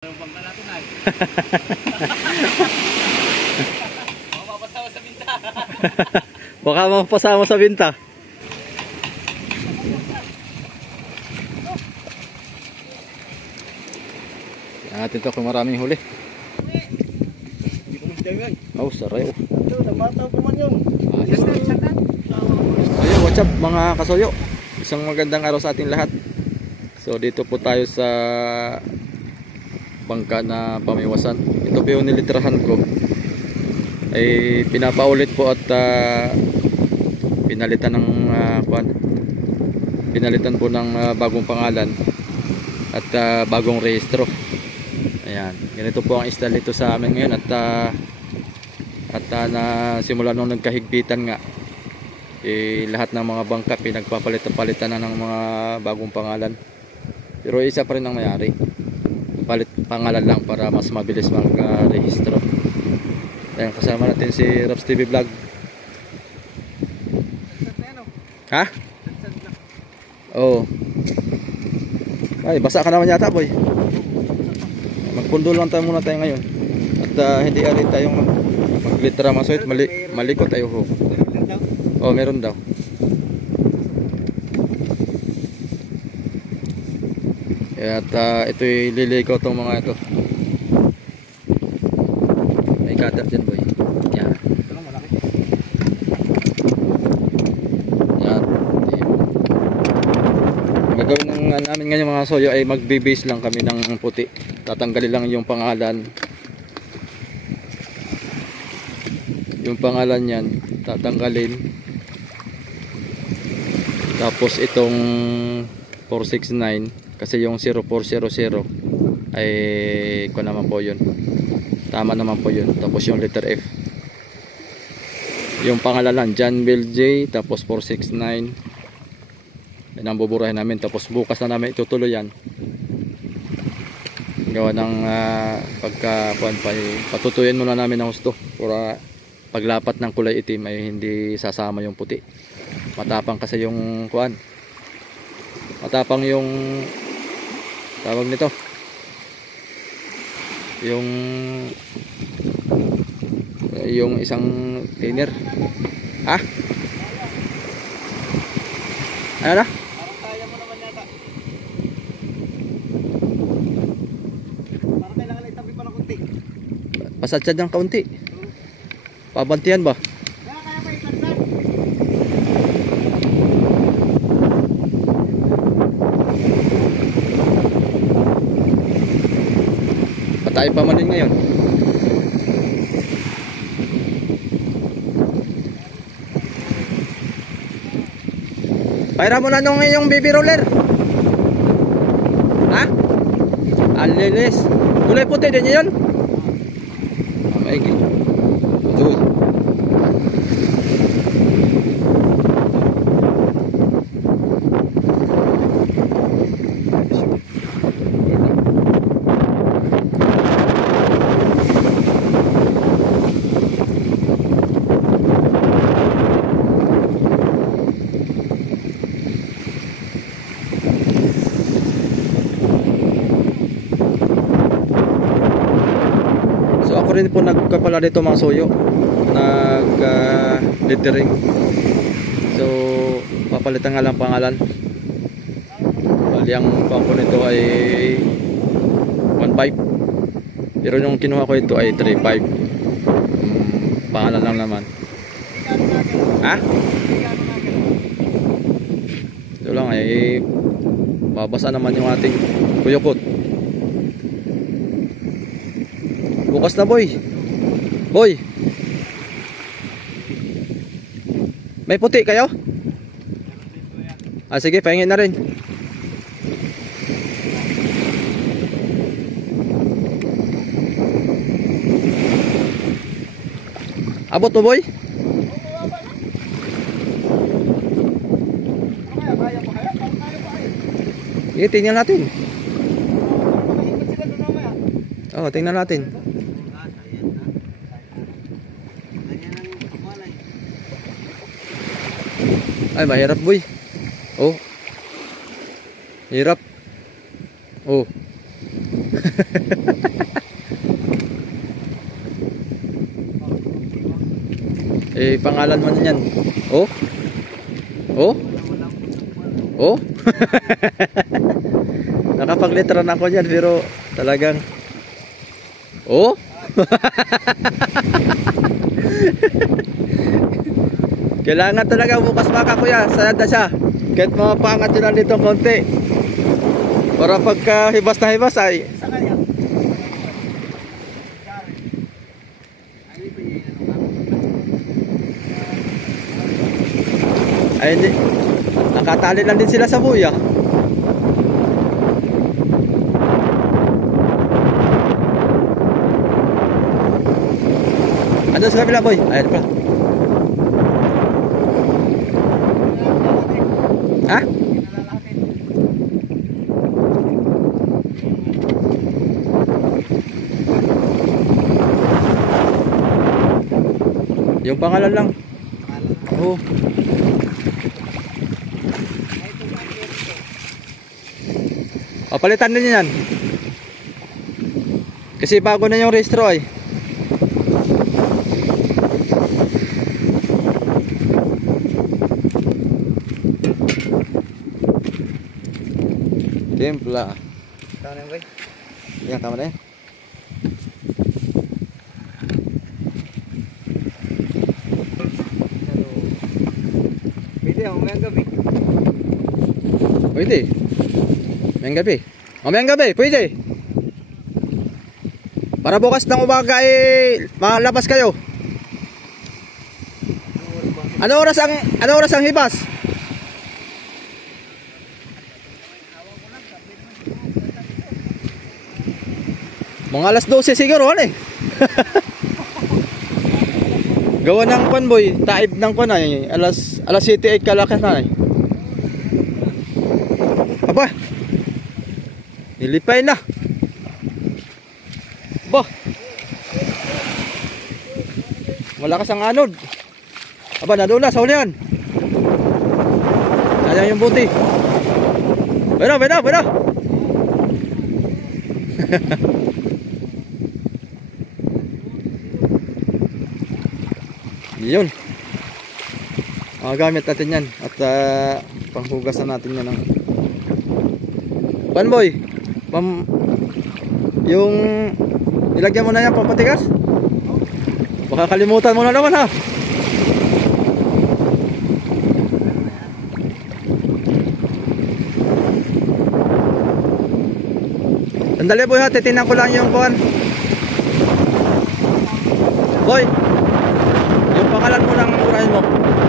Bangka natin ay. Mapapasama sa binta. Baka mapasama sa binta. Natin to kung maraming huli. Oh, saray. Namataw ko man yun. Ayo, what's up mga kasoyo? Isang magandang araw sa ating lahat. So dito po tayo sa bangka na pamiwasan. Ito po yung nilitirahan ko. Ay pinapaulit po at pinalitan ng pinalitan po ng bagong pangalan at bagong rehistro. Ayan, ganito po ang style dito sa amin ngayon at na simula nung nagkahigpitan nga lahat ng mga bangka pinagpapalitan-palitan na ng mga bagong pangalan. Pero isa pa rin ang mayari. Palit pangalan lang para mas mabilis mag-rehistro. Ayan, kasama natin si Raps TV Vlog. Ha? Oo. Ay, basa ka naman yata, boy. Magpundo lang tayo muna tayo ngayon. At hindi ari tayong maglitra masuit, malikot tayo ho. Oh, meron daw. At ito'y liliko tong mga ito. May kadap dyan, boy. Yan. Yan. Ang gagawin ng namin ngayon mga soyo ay magbibase lang kami ng puti. Tatanggalin lang yung pangalan. Yung pangalan yan, tatanggalin. Tapos itong 469 kasi yung 0400 ay ko naman po yun. Tama naman po yun. Tapos yung letter F. Yung pangalan lang, John Bill J. Tapos 469. Yan ang buburahin namin. Tapos bukas na namin itutuloy yan. Gawa ng patutuyin muna namin ng husto para paglapat ng kulay itim ay hindi sasama yung puti. Matapang kasi yung matapang yung tawag nito, yung isang thinner. Ah? Ano na? Parang kaya mo naman yata. Parang kailangan lang itabi pa ng kunti. Pasadsad ng kaunti. Pabantiyan ba? Kaya pa itatlan. Patay pa man din ngayon. Paira mo na nung yung baby roller. Ha? Alilis. Kulay puti din yun. Maigi. Tuh. Ako rin po nagkapala dito mga soyo, littering. So papalitan nga lang pangalan. Bali ang pangko nito ay 1.5, pero yung kinuha ko ito ay 3.5. Pangalan lang naman. Ha? Ito lang ay babasa naman yung ating kuyukot. Bukas na, boy. Boy. May puti kayo? Ah, sige, pahingin na rin. Abot mo, boy? Sige, tingnan natin. Oh, tingnan natin. Ay, mahirap, boy. Oh. Hirap. Oh. Eh, pangalan man yan. Oh? Oh? Oh? Nakapaglitra na ako dyan pero talagang oh? Kailangan talaga bukas baka kuya. Sayad na siya. Kahit mapaangat yun lang dito konti. Para pagka hibas na hibas ay Sa kanya. ay hindi. Nakatali lang din sila sa buya. Ano sa kabila boy? Ayan pa. Ha? Yung pangalan lang. Oo. Papalitan din yan. Kasi bago na yung restro ay. Timpla. Tama na boy. Yan, tama na yan. Pwede ako ngayong gabi. Pwede. Mamayang gabi. Mamayang gabi, pwede. Para bukas ng umaga eh malabas kayo. Ano oras ang hibas? Mga alas 12 siguro ano eh. Gawa ng kwan boy, taib ng kwan ay alas 7 ay kalakas na ay. Aba. Nilipay na. Bah. Malakas ang anod. Aba, nadoon na sa hulihan. Ayan yung buti. Bueno. Yun. Gamit natin yan. At panghugasan natin yan. Panboy. Yung nilagyan mo na yan pampatigas? Baka kalimutan mo na naman ha. Sandali boy ha, titinan ko lang yung kuhan. Boy, yung pangalan mo ng urahin mo.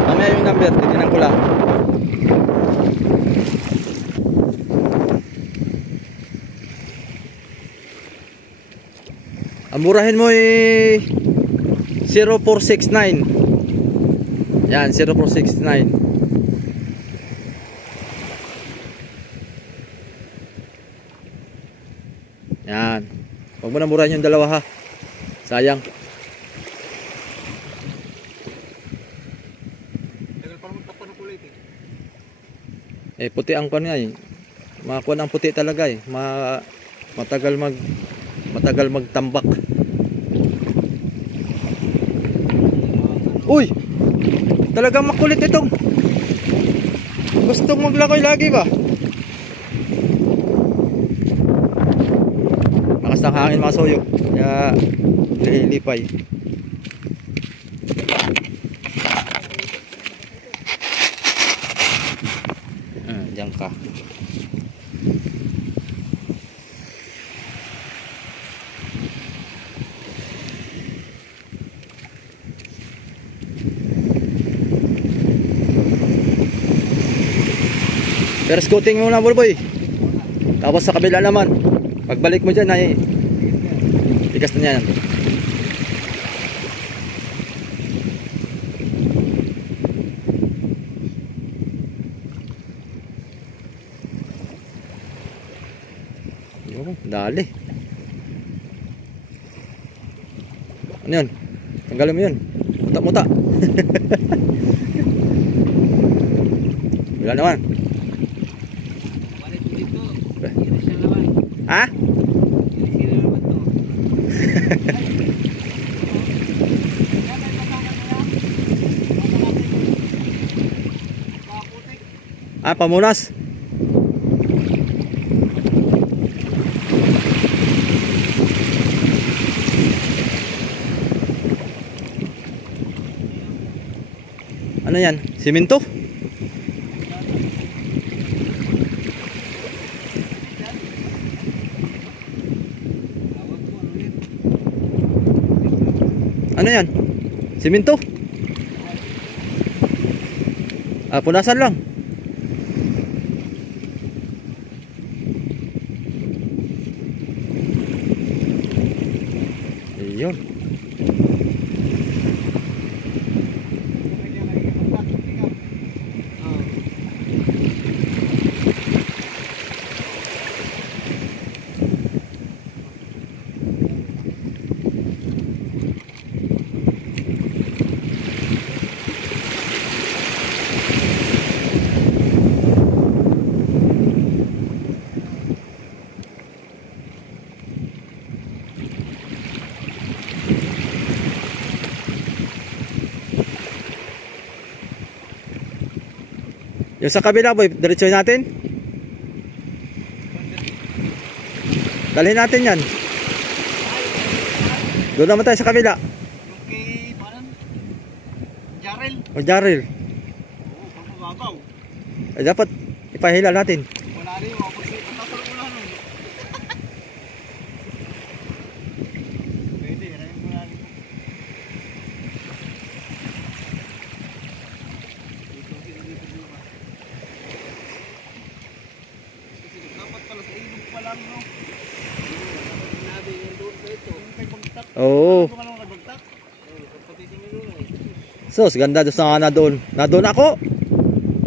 Mamaya yung number, titinan ko lang. Ang murahin mo ay 0469. Yan, 0469. Yan. Huwag mo na murahin yung dalawa ha. Sayang. Tagal pa naman tapos ng kulit eh. Puti ang pan nga eh. Makakuha ng puti talaga eh. Matagal magtambak. Uy! Talagang makulit itong. Gustong maglakoy lagi ba? Lakas ng hangin mga soyo. Kaya nililipay. Diyan ka. Pero scooting muna Bulboy. Tapos sa kabila naman. Pagbalik mo dyan ay tigas na yan. Dali. Ano yun? Tanggalin mo yun. Muta-muta. Wala naman. Balik dito. Ha? Ah, pamunas. Ano yan? Simento? Ano yan? Simento? Ah, punasan lang. Ayun. Yung sa kabila boy, diretsoy natin. Dalhin natin yan. Doon naman tayo sa kabila. Yung kay, parang, Jarel. O Jaril. Oo, pagpababaw. Ay dapat ipahila natin. Wala rin, matasarap mo lang. Pwede, rayin mo lang. Dapat pala sa ilog pa lang, no? Sinabi yung doon sa ito. Yung kay Bagtak. Oo. Ano ka lang kay Bagtak? Oo, pati si Miluna eh. Sos, ganda doon sa na doon. Na doon ako.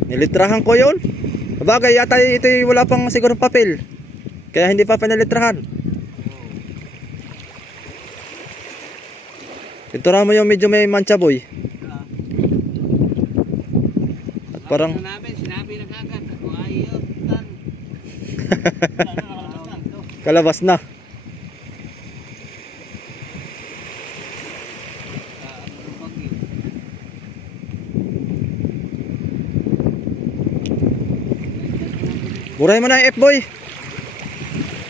Nilitrahan ko yun. Bagay, yata ito wala pang sigurong papel. Kaya hindi pa pinalitrahan. Pintura mo yung medyo may mancha boy. At parang Sinabi na kagad. Ako ayot. kalabas na. Buray mo na yung F-boy.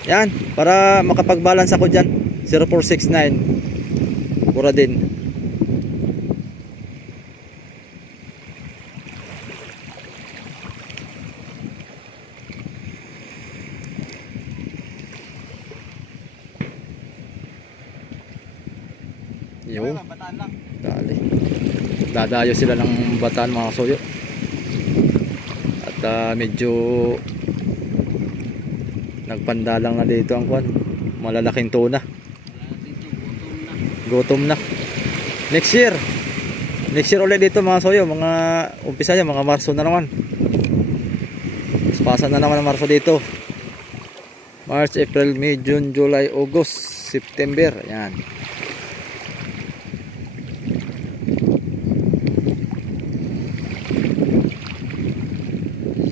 Yan, para makapag-balance ako dyan. 0469. Bura din. Yun. Bataan lang. Dali. Dadayo sila ng bataan mga soyo. At medyo nagpandalang na dito ang kwan. Malalaking tuna. Gutom na. Next year ulit dito mga soyo. Mga umpisa niya, mga Marso na naman. Pasan na naman ang Marso dito. March, April, May, June, July, August, September. Ayan.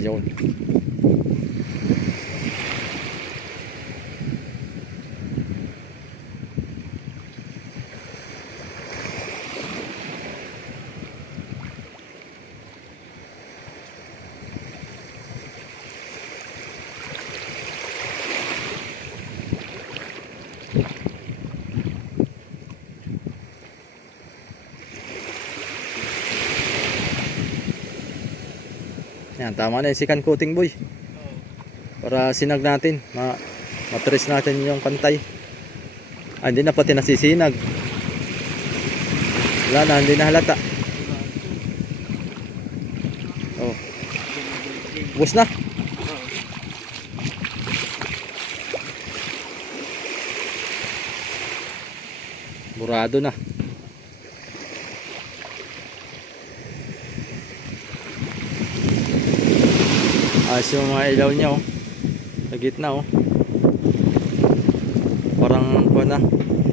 Yun. Yan, tama na yung second coating boy. Para sinag natin, matrace natin yung pantay. Ah, hindi na pati nasisinag. Wala na, hindi na halata. Oh. Bus na. Burado na. Ayos yung mga ilaw niya oh. Sa gitna oh. Parang ano na,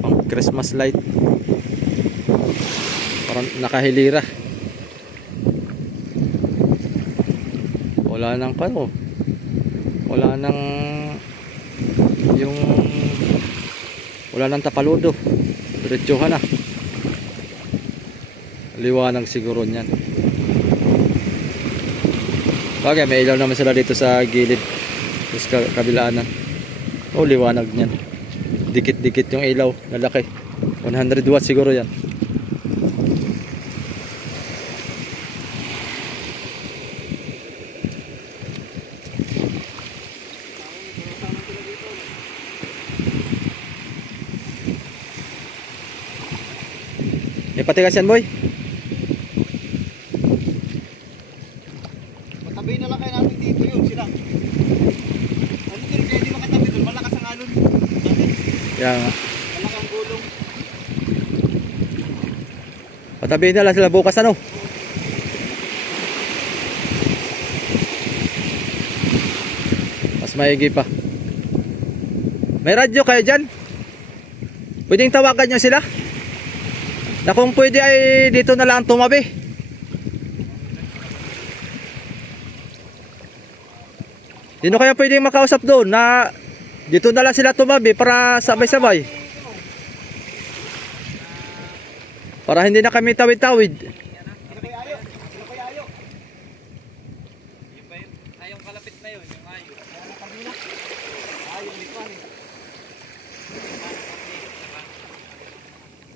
pang Christmas light. Parang nakahilira. Wala nang pano. Wala nang yung wala nang tapaludo. Diretsuhan na. Liwanag siguro niyan. Bagay, may ilaw naman sila dito sa gilid. Sa kabilaan na. Oh, liwanag niyan. Dikit-dikit yung ilaw. Nalaki. 100 watts siguro yan. May patigas yan, boy. Patabi na lang kayo namin dito yun sila. Ano din kaya di makatabi doon? Malakas ang alon. Kaya nga. Malakas ang gulong. Patabihin na lang sila bukas ano. Mas maigi pa. May radyo kayo dyan? Pwedeng tawagan nyo sila? Na kung pwede ay dito na lang tumabi. Sino kaya pwedeng makausap doon na dito na lang sila tumabi para sabay-sabay? Para hindi na kami tawid-tawid. Ano kaya ayo? Ano kaya ayo? Ayong kalapit na yun, yung ayo. Ayong kanina. Ayong likwan.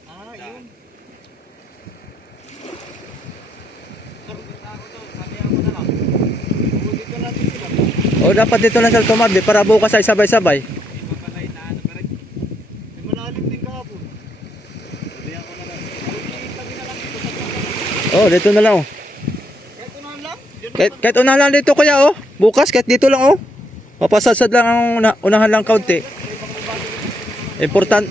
Ah, yun. O dapat dito lang sila tumabi para bukas ay sabay-sabay. May malalim din kahapon. Sabihan ko na lang. Tabi na lang dito sa kapatid. Oh, dito na lang oh. Kahit unahan lang. Kahit unahan lang dito kuya oh. Bukas kahit dito lang oh. Mapasasad lang ang unahan lang kaunti. Important.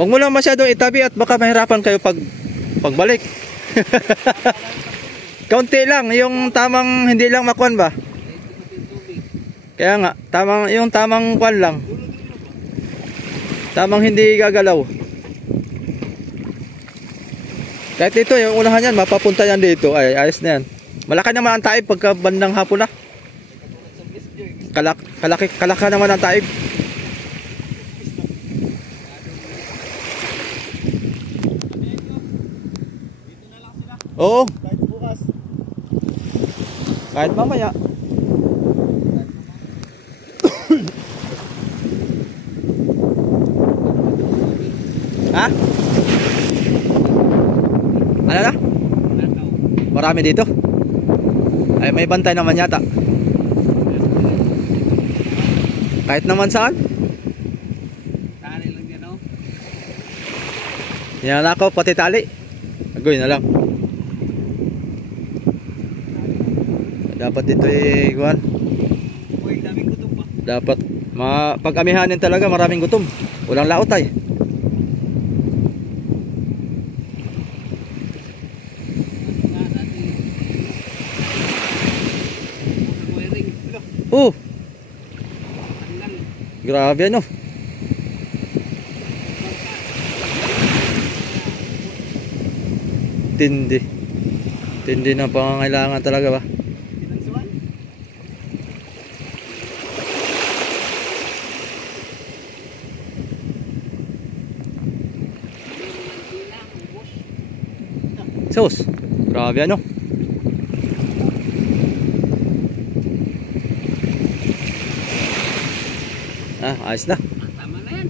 Huwag mo lang masyadong itabi at baka mahirapan kayo pagbalik. Kaunti lang, yung tamang hindi lang makuan ba? Kaya nga, yung tamang kuan lang. Tamang hindi gagalaw. Kahit dito, yung unahan yan, mapapunta yan dito. Ay, ayos na yan. Malaki naman ang taib pagka bandang hapon na. Kalaka naman ang taib. Oo. Kahit bukas. Kahit mamaya. Ha? Ano na? Marami dito? Ay may bantay naman yata. Kahit naman saan? Tali lang yan o. Yan na ako, pati tali. Agoy na lang. Dapat dito iguan. Uy, daming gutom pa. Dapat pag-amihanin talaga, maraming gutom. Walang laot ay. Oh. Grabe ano. Tindi. Tindi na pangangailangan talaga ba? Sus, grabe ano. Ah, ayos na. Tama na yan.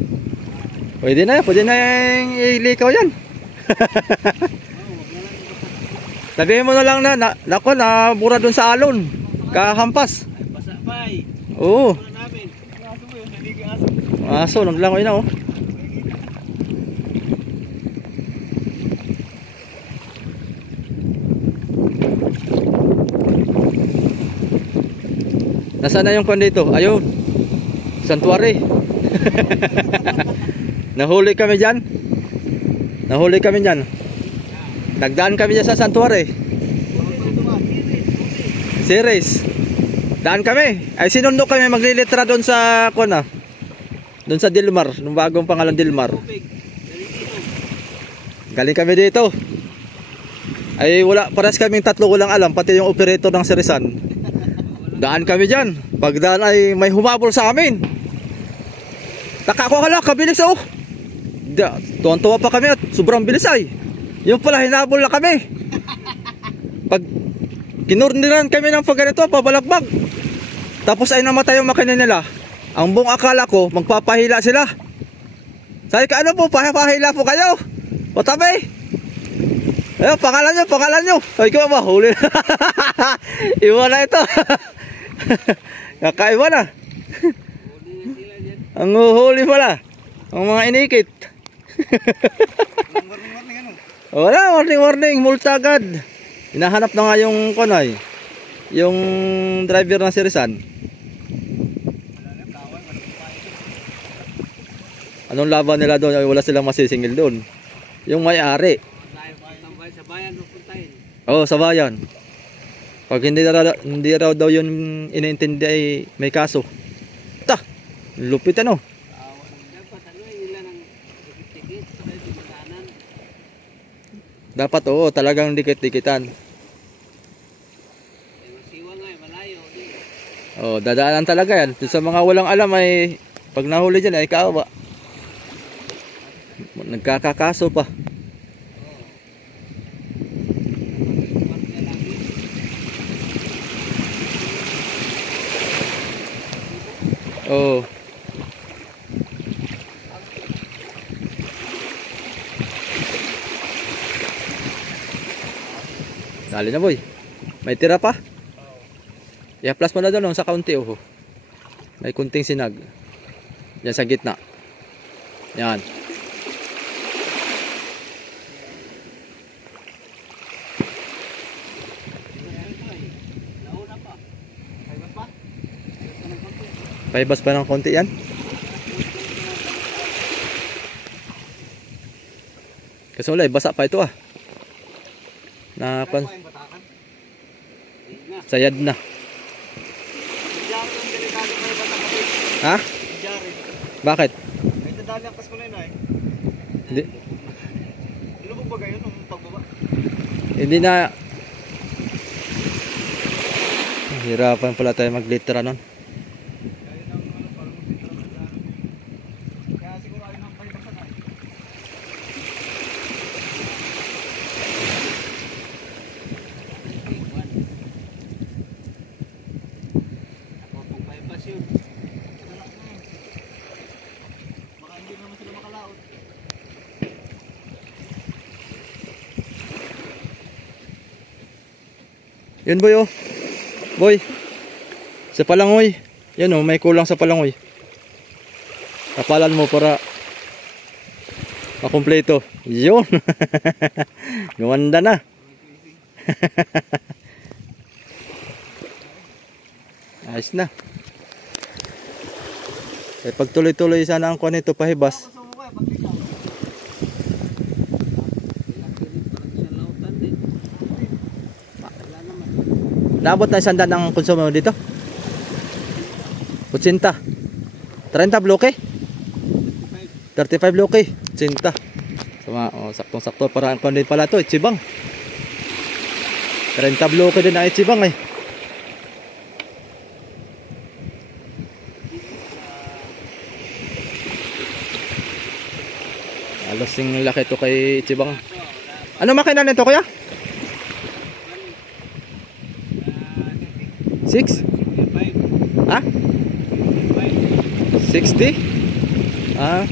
Pwede na yung ilikaw yan. Sabihin mo na lang nako na bura dun sa alon. Kahampas. Basa pa eh. Oo. Wala namin. Aso mo yun, naligi aso. Aso, naglangoy na oh. Nasaan na yung kwan dito? Ayun. Santuary. Nahuli kami dyan. Nahuli kami dyan. Nagdaan kami dyan sa Santuary. Series. Daan kami. Ay sinundo kami maglilitra doon sa kwan ah. Doon sa Dilmar. Nung bagong pangalan Dilmar. Galing kami dito. Ay wala. Paras kaming tatlo walang alam. Pati yung operator ng Serisan. Daan kami dyan. Pagdaan ay may humabol sa amin. Taka ko hala, kabilis oh. Tuwan-tuwa pa kami at sobrang bilis ay. Yung pala hinabol na kami. Pag kinurniran kami ng pagganito, pabalakbag. Tapos ay namatay yung makina nila. Ang buong akala ko, magpapahila sila. Sabi ka, ano po, pahila po kayo. Patabi. Ayun, pangalan nyo. Sabi ko ba, huli na. Iwan na ito. Kakaiwan na. Ang huli pala. Ang mga inikit. Wala, warning, multa agad. Hinahanap na nga yung kunay. Yung driver ng Sirisan. Anong laban nila doon? Wala silang masisingil doon. Yung may-ari. Sa bayan pupuntahin. Oo, sa bayan. Pag hindi raw daw yun iniintindi ay may kaso. Ta! Lupit ano? Dapat nila ng tikit sa dimalanan. Dapat oo, talagang dikit-dikitan. Siwa nga malayo. Oo, dadaanan talaga yan. Sa mga walang alam ay pag nahuli dyan ay kaawa. Nagkakakaso pa. Oh. Dali na boy. May tira pa? I-plus mo na doon sa kaunti oh. May kunting sinag. Diyan sa gitna. Yan. Paibas pa ng konti yan. Kasi wala, basa pa ito ah. Sayad na. Ha? Bakit? Ito dali ang kas ko na yun ay. Hindi. Lubog ba kayo nung pagbaba? Hindi na. Hirapan pala tayo maglitera nun. Yun boy oh. Boy. Sa palangoy. Yan oh, may kulang sa palangoy. Kapalan mo para makumpleto. Yun. Gumanda na. Ayos na. Eh pag tuloy-tuloy sana ang kuha nito pahibas. Naabot na 100 ang konsumo dito? 80. 30 bloke? 35 bloke. 80. Sama, oh, saktong-sakto para ang din pala to, Ichibang. 30 bloke din ang Ichibang eh. Alos yung laki to kay Ichibang. Ano makina nito kuya? 6? Ha? 60? Ah.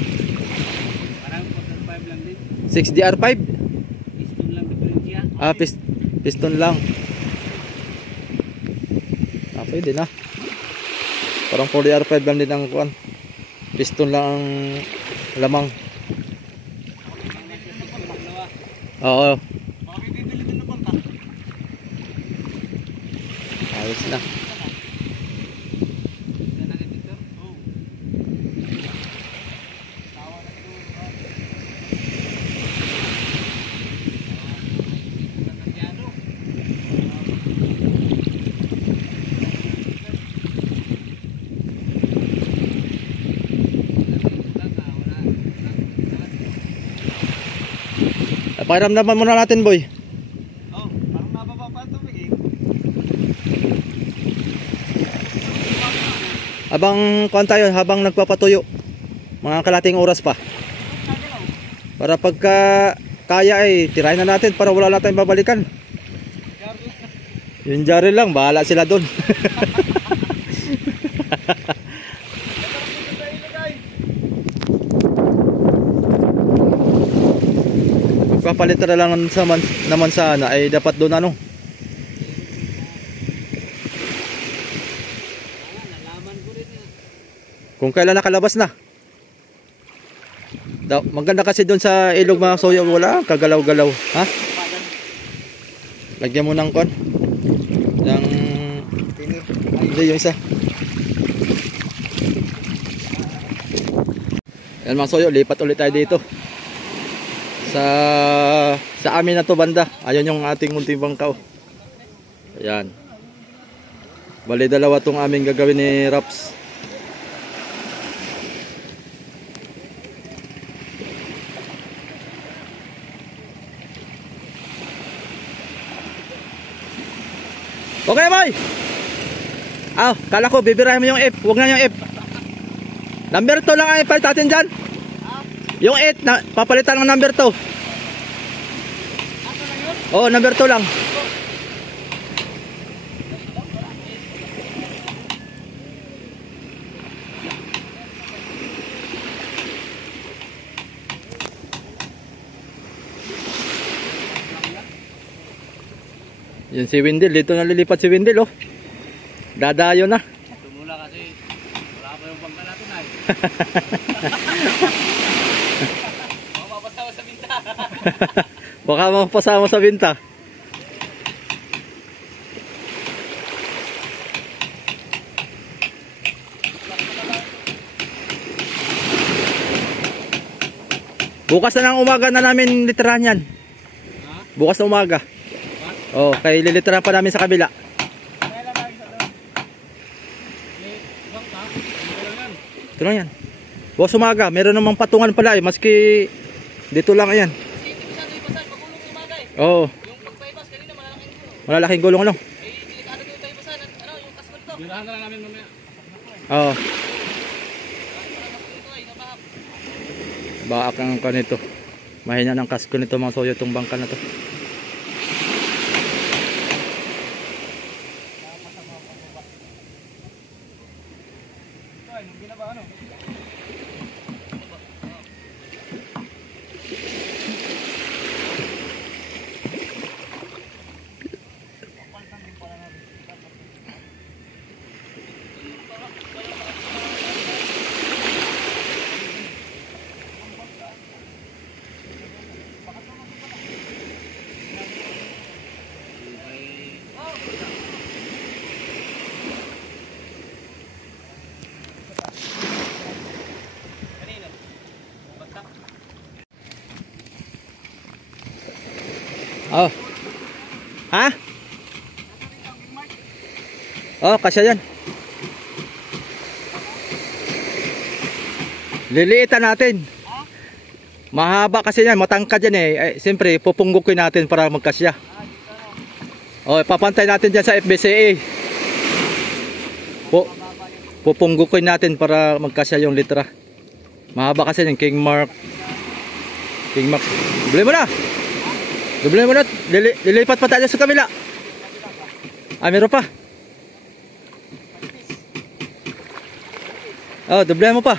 Parang 45 lang din. 6DR5? Piston lang diferensya. Ah, piston lang. Ah, pwede na. Parang 4DR5 lang din ang kuan. Piston lang ang lamang. Oo. Makikibili din na bangka. Ayos na. Pakiramdaman muna natin boy. Oh, parang nababa pa ito eh. Habang kuan tayo, habang nagpapatuyo. Mga kalating oras pa. Para pagka kaya ay tirahin na natin para wala na tayong babalikan. Yung jari lang, bahala sila doon. Magpapalit na lang naman sana ay dapat doon ano. Kung kailan nakalabas na. Maganda kasi doon sa ilog mga soyo, wala kagalaw-galaw, ha? Lagyan mo ng kon. Ng hindi yung isa. Yan mga soyo, lipat ulit tayo dito. Sa amin na to banda. Ayun yung ating munting bangka. Ayan. Bali dalawa tong aming gagawin ni Raps. Okay, boy. Kala ko bibirahin mo yung F. Huwag na yung F. Number 2 lang ang ipalit natin dyan. Yung 8, papalitan ng number 2. Oh, number 2 lang. Yan si Windel, dito nalilipat si Windel, oh. Dadayo na. Tumula kasi wala pa yung bangka natin ay. Mapapasama sa binta. Baka mapasama sa binta. Bukas na ng umaga na namin literahan yan. Bukas na umaga. Oh, kay liliteran pa namin sa kabila. Ito lang yan. Bukas umaga, meron namang patungan pala eh, maski dito lang yan. Oo. Malalaking gulong ano? Birahan na lang namin mamaya. Oo. Baak ang kanito. Mahina ng kasko nito mga soyo itong bangka na to. Oh. Ha? Oh, kasya yan. Liliitan natin. Mahaba kasi yan, matangkad yan eh. Siyempre, pupunggukin natin para magkasya. Oh, papantay natin dyan sa FBCA. Pupunggukin natin para magkasya yung litra. Mahaba kasi yung King Mark. King Mark. Bili mo na. Doble mo na, lilipat pa tayo sa kabila. Meron pa. Oh, doble mo pa.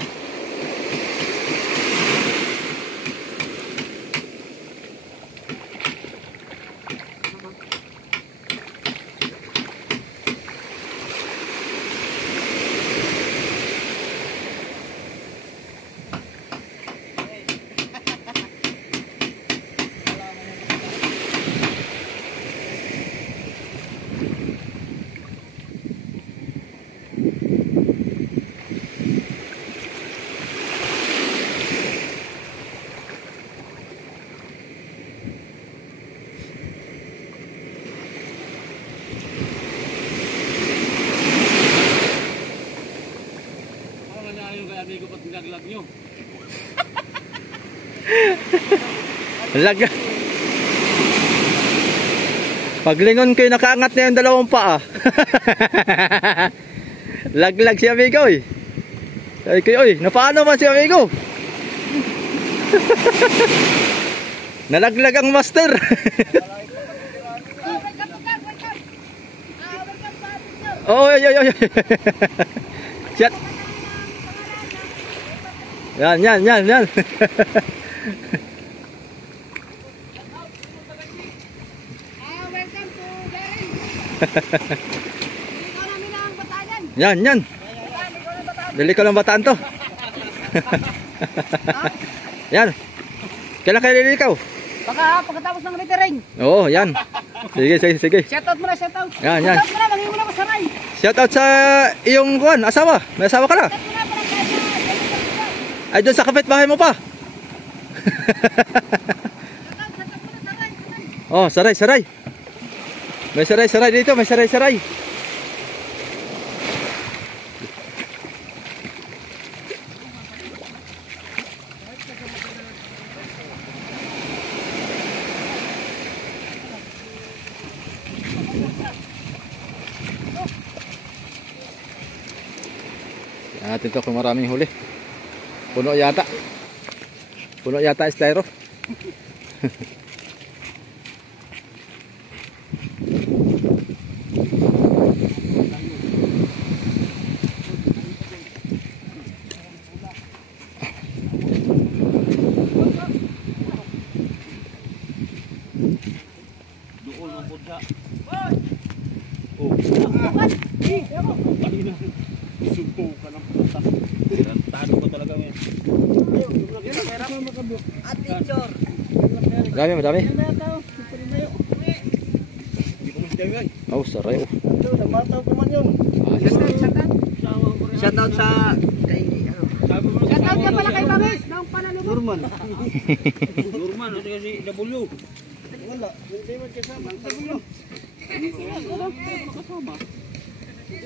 Naglag nyo. Lag. Paglingon ko yung nakaangat na yung dalawang paa. Laglag si amigo eh. Ay kayo, oy, napaano ba si amigo? Nalaglag ang master. Oh, oy, oy, oy. Shit. Yan. Yan. Bili ko ng bataan to. Yan. Kailan kayo lilikaw? Pagkatapos ng metering. Oo, yan. Sige. Shoutout mo na, shoutout. Yan. Shoutout mo na, mangin mo na masaray. Shoutout sa iyong kuwan, asawa. May asawa ka na. Ay, doon sa kapitbahay mo pa. Oh, saray. May saray dito, may saray. Natin to kung maraming huli. Puno yata styro. Doon ang pudya. Sumpo ka ng puta. Tado pa talaga ngayon. Madami. Hindi ko masdayo yan. Oh, saray. Namataw ko man yun. Shoutout sa... Shoutout ka pala kay Mamis. Noong panalubog. Norman. Norman, ito kasi W. Wala, hindi man kasama. Ang W. Hindi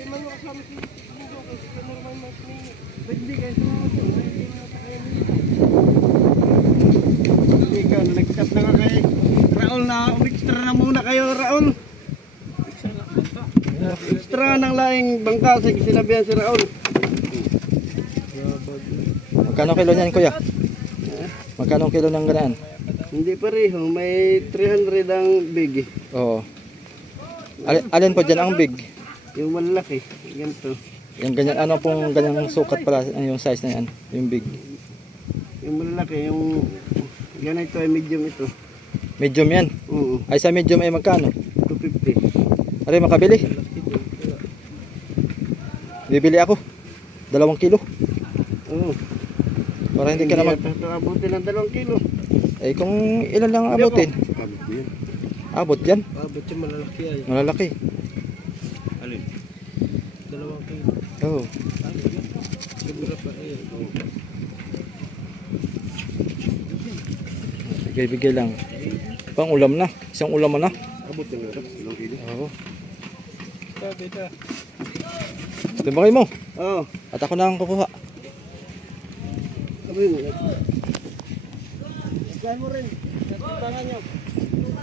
man makasama si Norman mas ni. Hindi kayo sumunod. Ikaw, nag-stop na nga kay Raul na extra na muna kayo, Raul. Extra ng laing bangka sa sinabihan si Raul. Magkano kilo niyan, kuya? Magkano kilo ng ganaan? Hindi pareho, may 300 ang big. Oo. Alin po dyan ang big? Yung malaki, ganito. Yung ganyan, ano pong ganyang sukat pala, yung size na yan, yung big. Yung malaki, yung ganito ay medium ito. Medium yan. Oo, Ay sa medium ay magkano? 250. Aray, makabili. Bibili ako. 2 kilo. Oo. Para hindi ka naman. Ito abutin ng 2 kilo. Eh kung ilan lang abutin? Abot yan. Abot dyan. Abot yung malalaki ay. Malalaki. Alin? 2 kilo. Oo. Siguro pa eh. Bigay lang. Pang ulam na. Isang ulam na. Abot yung 2 kilo. Oo. Sabi ito. Timbangay mo. Oo. At ako na ang kukuha. Sabi mo. Saan mo rin? Timbangan nyo.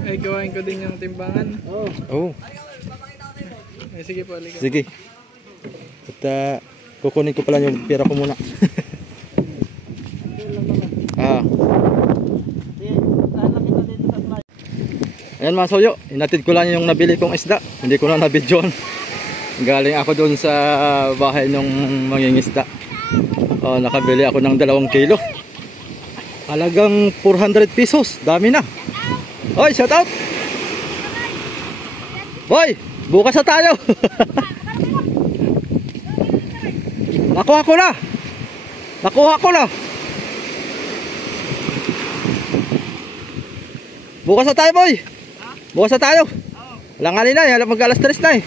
Ay, gawain ko din yung timbangan. Oo. Oo. Ay, sige po, halika. Sige. At kukunin ko pala yung pera ko muna. Ah. Ayan mga soyo, inatid ko lang yung nabili kong isda. Hindi ko na nabidyon. Galing ako doon sa bahay ng mangingisda. Oh, nakabili ako ng 2 kilo. Halagang 400 pesos. Dami na. Hoy, shout out! Hoy, bukas na tayo. Nakuha ko na. Bukas na tayo, boy. Bukas na tayo. Langali na, mag-alas 3 na eh.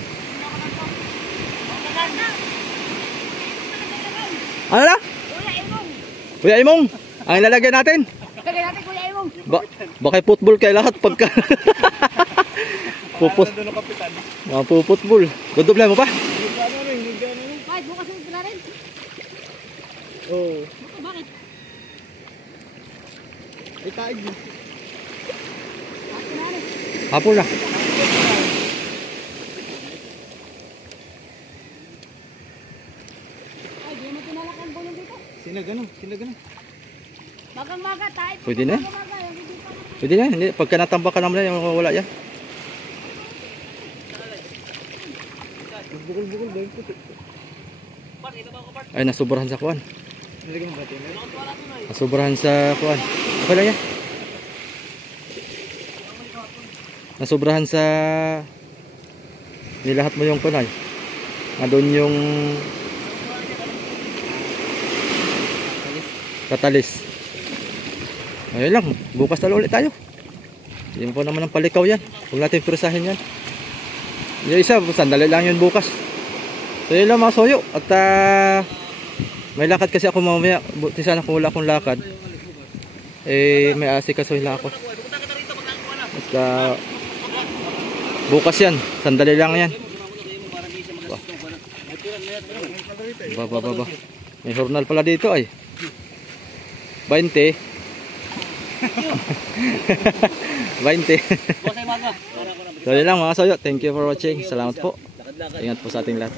Ano na? Kuya Imong. Ang ilalagay natin. Lagay natin, Kuya Imong. Baka football kayo lahat pagka. Puputbol. Dudublay mo pa? Bakit, bukas yung sila rin? Oo. Bakit? Ay, taig mo. Hapon na. Ay, di mo tinalak ang bulong dito. Sila ganun. Magang-maga, tayo. Pwede na yan. Magang-maga, hindi pa na- Pwede na, hindi. Pagka natambak ka naman yan, wala yan. Bukol-bukol ba yung puti? Ay, nasubrahan sa kuwan. Nilagyan ng bati. Nasubrahan sa kuwan. Okay lang yan. Nasubrahan sa... Nilahat mo yung kunay. Nandun yung... Katalis. Ayun lang. Bukas talo ulit tayo. Hindi mo pa naman ang palikaw yan. Huwag natin pirasahin yan. Yung isa, sandali lang yun bukas. So yun lang mga soyo. At may lakad kasi ako mamaya. Buti sana kung wala akong lakad. Eh may asikasuhin lang ako. At bukas yan. Sandali lang yan. Baba. May hornal pala dito ay. 20. 20. So yun lang mga soyo. Thank you for watching. Salamat po. Ingat po sa ating lahat.